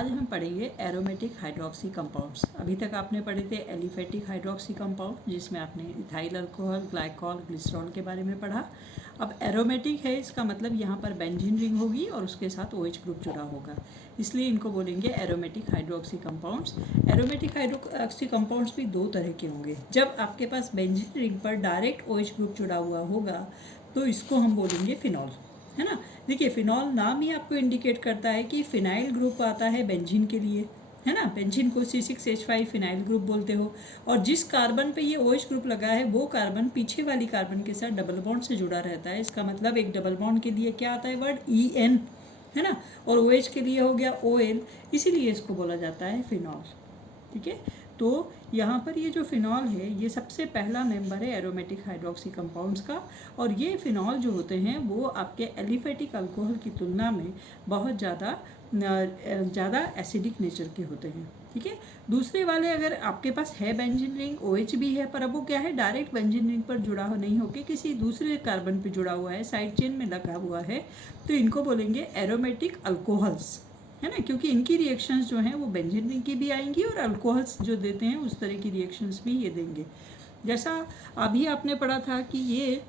आज हम पढ़ेंगे एरोमेटिक हाइड्रोक्सी कंपाउंड्स। अभी तक आपने पढ़े थे एलिफेटिक हाइड्रोक्सी कंपाउंड, जिसमें आपने इथाइल अल्कोहल, ग्लाइकॉल, ग्लिसरॉल के बारे में पढ़ा। अब एरोमेटिक है, इसका मतलब यहाँ पर बेंजीन रिंग होगी और उसके साथ OH ग्रुप जुड़ा होगा, इसलिए इनको बोलेंगे aromatic hydroxy compounds. Aromatic hydroxy compounds भी दो तरह के होंगे। जब आपके पास बेंजीन रिंग पर डायरेक्ट OH ग्रुप जुड़ा हुआ होगा तो इसको हम बोलेंगे फिनॉल, है ना। देखिए, फिनॉल नाम ही आपको इंडिकेट करता है कि फिनाइल ग्रुप आता है बेंजीन के लिए, है ना। बेंजीन को C6H5 फिनाइल ग्रुप बोलते हो, और जिस कार्बन पे ये OH ग्रुप लगा है वो कार्बन पीछे वाली कार्बन के साथ डबल बॉन्ड से जुड़ा रहता है। इसका मतलब एक डबल बॉन्ड के लिए क्या आता है वर्ड EN, है ना, और OH के लिए हो गया OL, इसीलिए इसको बोला जाता है फिनॉल। ठीक है, तो यहाँ पर ये जो फिनॉल है ये सबसे पहला मेंबर है एरोमेटिक हाइड्रोक्सी कंपाउंड्स का, और ये फिनॉल जो होते हैं वो आपके एलिफेटिक अल्कोहल की तुलना में बहुत ज़्यादा एसिडिक नेचर के होते हैं। ठीक है, दूसरे वाले अगर आपके पास है बेंजीन रिंग, OH भी है, पर अब वो क्या है डायरेक्ट बेंजीन रिंग पर जुड़ा हो नहीं होकर किसी दूसरे कार्बन पे जुड़ा हुआ है, साइड चेन में लगा हुआ है, तो इनको बोलेंगे एरोमेटिक अल्कोहल्स, है ना, क्योंकि इनकी रिएक्शंस जो हैं वो बेंजीन रिंग की भी आएंगी और अल्कोहल्स जो देते हैं उस तरह की रिएक्शंस भी ये देंगे। जैसा अभी आपने पढ़ा था कि ये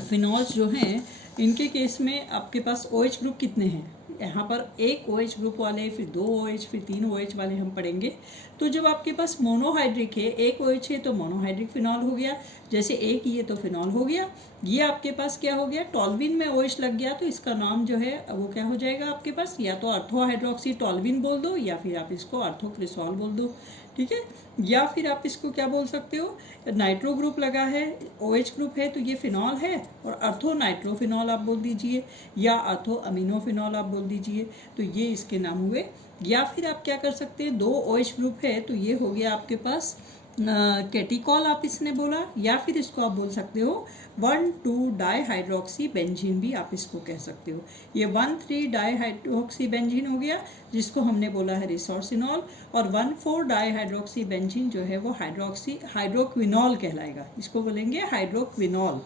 फिनॉल्स जो हैं इनके केस में आपके पास OH ग्रुप कितने हैं, यहाँ पर एक OH ग्रुप वाले, फिर 2 OH, फिर 3 OH वाले हम पढ़ेंगे। तो जब आपके पास मोनोहाइड्रिक है, एक OH है तो मोनोहाइड्रिक फिनॉल हो गया, जैसे एक ये तो फिनॉल हो गया। ये आपके पास क्या हो गया, टॉल्विन में OH लग गया तो इसका नाम जो है वो क्या हो जाएगा आपके पास, या तो अर्थो हाइड्रोक्सी टॉल्विन बोल दो या फिर आप इसको अर्थोक्रिसॉल बोल दो। ठीक है, या फिर आप इसको क्या बोल सकते हो, नाइट्रो ग्रुप लगा है, OH ग्रुप है तो ये फिनॉल है, और अर्थो नाइट्रोफिनॉल आप बोल दीजिए, या अर्थो अमीनोफिनॉल आप बोल दीजिए, तो ये इसके नाम हुए। या फिर आप क्या कर सकते हैं, 2 OH ग्रुप है तो ये हो गया आपके पास कैटिकॉल आप इसने बोला, या फिर इसको आप बोल सकते हो 1,2 डाईहाइड्रोक्सी बेंजीन भी आप इसको कह सकते हो। ये 1,3 डाईहाइड्रोक्सी बेंजीन हो गया जिसको हमने बोला है रिसोर्सिनॉल, और 1,4 डाईहाइड्रोक्सी बेंजीन जो है वो हाइड्रोक्विनॉल कहलाएगा, इसको बोलेंगे हाइड्रोक्विनॉल।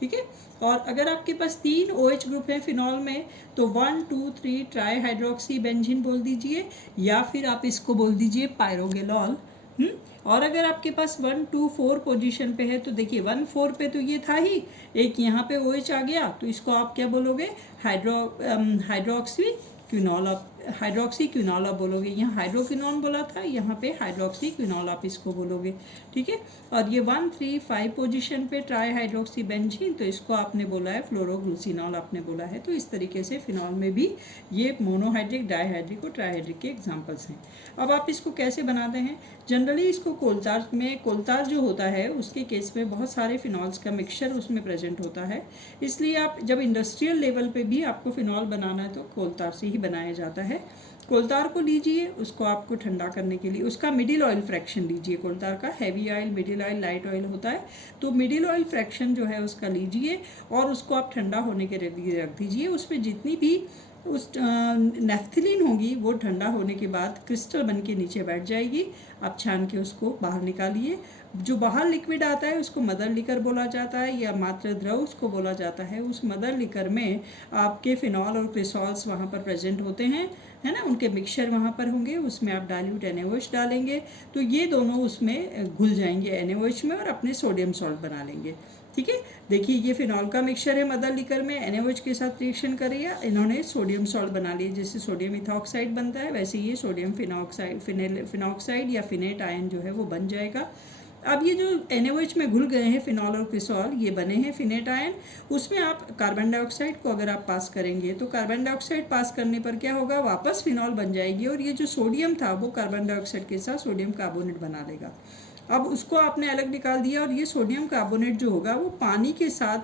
ठीक है, और अगर आपके पास 3 OH ग्रुप है फिनॉल में तो 1, 2, 3 ट्राईहाइड्रोक्सी बेंजीन बोल दीजिए, या फिर आप इसको बोल दीजिए पायरोगेलॉल। और अगर आपके पास 1, 2, 4 पोजीशन पे है तो देखिए 1, 4 पे तो ये था ही, एक यहाँ पे OH आ गया तो इसको आप क्या बोलोगे, हाइड्रोक्सी क्विनॉल आप बोलोगे। यहाँ हाइड्रोक्विनॉल बोला था, यहाँ पे हाइड्रोक्सी क्विनॉल आप इसको बोलोगे। ठीक है, और ये 1, 3, 5 पोजीशन पे ट्राईहाइड्रोक्सी बेंजीन तो इसको आपने बोला है फ्लोरोग्लूसिनॉल आपने बोला है। तो इस तरीके से फिनॉल में भी ये मोनोहाइड्रिक, डाईहाइड्रिक और ट्राईहाइड्रिक के एग्जाम्पल्स हैं। अब आप इसको कैसे बनाते हैं, जनरली इसको कोलतार में, कोलतार जो होता है उसके केस में बहुत सारे फिनॉल्स का मिक्सचर उसमें प्रेजेंट होता है, इसलिए आप जब इंडस्ट्रियल लेवल पे भी आपको फिनॉल बनाना है तो कोलतार से ही बनाया जाता है। कोलतार को लीजिए, उसको आपको ठंडा करने के लिए उसका मिडिल ऑयल फ्रैक्शन लीजिए। कोलतार का heavy oil, middle oil, light oil होता है, तो मिडिल ऑयल फ्रैक्शन जो है उसका लीजिए और उसको आप ठंडा होने के लिए रख दीजिए। उसमें जितनी भी उस नेफ्थिलीन होगी वो ठंडा होने के बाद क्रिस्टल बन के नीचे बैठ जाएगी। आप छान के उसको बाहर निकालिए। जो बाहर लिक्विड आता है उसको मदर लिकर बोला जाता है, या मात्र द्रव उसको बोला जाता है। उस मदर लिकर में आपके फिनॉल और क्रिसॉल्स वहाँ पर प्रेजेंट होते हैं, है ना, उनके मिक्सचर वहाँ पर होंगे। उसमें आप डाइल्यूट NaOH डालेंगे तो ये दोनों उसमें घुल जाएंगे NaOH में और अपने सोडियम सॉल्ट बना लेंगे। ठीक है, देखिए ये फिनॉल का मिक्सचर है, मदर लिकर में NaOH के साथ रिएक्शन करेगा, इन्होंने सोडियम सॉल्ट बना लिए। जैसे सोडियम इथॉक्साइड बनता है वैसे ये सोडियम फिनॉक्साइड या फिनेट आयन जो है वो बन जाएगा। अब ये जो NaOH में घुल गए हैं फिनॉल और क्रिसॉल, ये बने हैं फिनेट आयन, उसमें आप कार्बन डाइऑक्साइड को अगर आप पास करेंगे तो कार्बन डाइऑक्साइड पास करने पर क्या होगा, वापस फिनॉल बन जाएगी, और ये जो सोडियम था वो कार्बन डाइऑक्साइड के साथ सोडियम कार्बोनेट बना लेगा। अब उसको आपने अलग निकाल दिया, और ये सोडियम कार्बोनेट जो होगा वो पानी के साथ,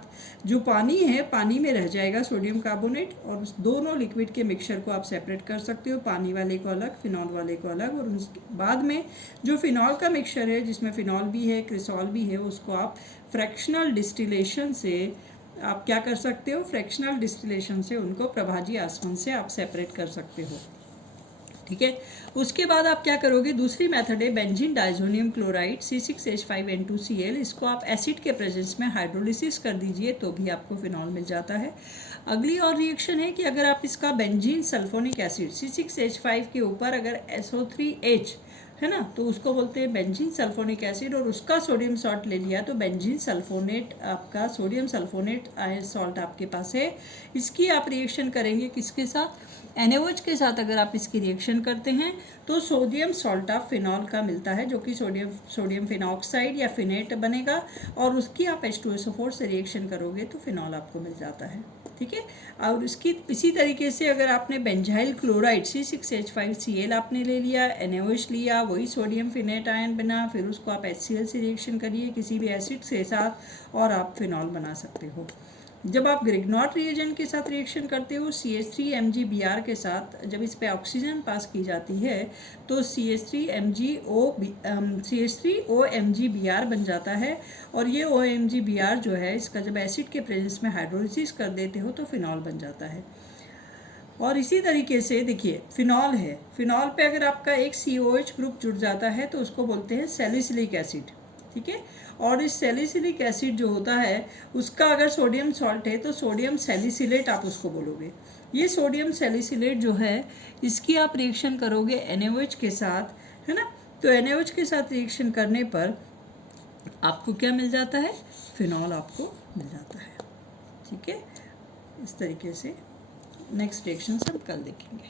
जो पानी है पानी में रह जाएगा सोडियम कार्बोनेट, और उस दोनों लिक्विड के मिक्सचर को आप सेपरेट कर सकते हो, पानी वाले को अलग, फिनॉल वाले को अलग। और उसके बाद में जो फिनॉल का मिक्सचर है जिसमें फिनॉल भी है क्रिसॉल भी है, उसको आप फ्रैक्शनल डिस्टिलेशन से आप क्या कर सकते हो, फ्रैक्शनल डिस्टिलेशन से उनको प्रभाजी आसवन से आप सेपरेट कर सकते हो। ठीक है, उसके बाद आप क्या करोगे, दूसरी मेथड है बेंजीन डाइजोनियम क्लोराइड C6H5N2Cl, इसको आप एसिड के प्रेजेंस में हाइड्रोलिसिस कर दीजिए तो भी आपको फिनॉल मिल जाता है। अगली और रिएक्शन है कि अगर आप इसका बेंजीन सल्फोनिक एसिड C6H5 के ऊपर अगर SO3H है ना, तो उसको बोलते हैं बेंजीन सल्फोनिक एसिड, और उसका सोडियम सॉल्ट ले लिया तो बेंजीन सल्फोनेट, आपका सोडियम सल्फोनेट सॉल्ट आपके पास है। इसकी आप रिएक्शन करेंगे किसके साथ, NaOH के साथ। अगर आप इसकी रिएक्शन करते हैं तो सोडियम सॉल्ट ऑफ फिनॉल का मिलता है, जो कि सोडियम फिनॉक्साइड या फिनेट बनेगा, और उसकी आप H2SO4 से रिएक्शन करोगे तो फिनॉल आपको मिल जाता है। ठीक है। और इसकी इसी तरीके से अगर आपने बेंजाइल क्लोराइड C6H5Cl आपने ले लिया, NaOH लिया, वही सोडियम फिनेट आयन बना, फिर उसको आप HCl से रिएक्शन करिए किसी भी एसिड के साथ और आप फिनॉल बना सकते हो। जब आप ग्रिग्नॉट रिएजेंट के साथ रिएक्शन करते हो CH3MgBr के साथ, जब इस पे ऑक्सीजन पास की जाती है तो CH3OMgBr बन जाता है, और ये OMgBr जो है इसका जब एसिड के प्रेजेंस में हाइड्रोलिसिस कर देते हो तो फिनॉल बन जाता है। और इसी तरीके से देखिए फिनॉल है, फिनॉल पे अगर आपका एक COH ग्रुप जुड़ जाता है तो उसको बोलते हैं सैलिसिलिक एसिड। ठीक है। और इस सैलिसिलिक एसिड जो होता है उसका अगर सोडियम सॉल्ट है तो सोडियम सैलिसिलेट आप उसको बोलोगे। ये सोडियम सैलिसिलेट जो है इसकी आप रिएक्शन करोगे NaOH के साथ, है ना, तो NaOH के साथ रिएक्शन करने पर आपको क्या मिल जाता है, फिनॉल आपको मिल जाता है। ठीक है। इस तरीके से नेक्स्ट रिएक्शन हम कल देखेंगे।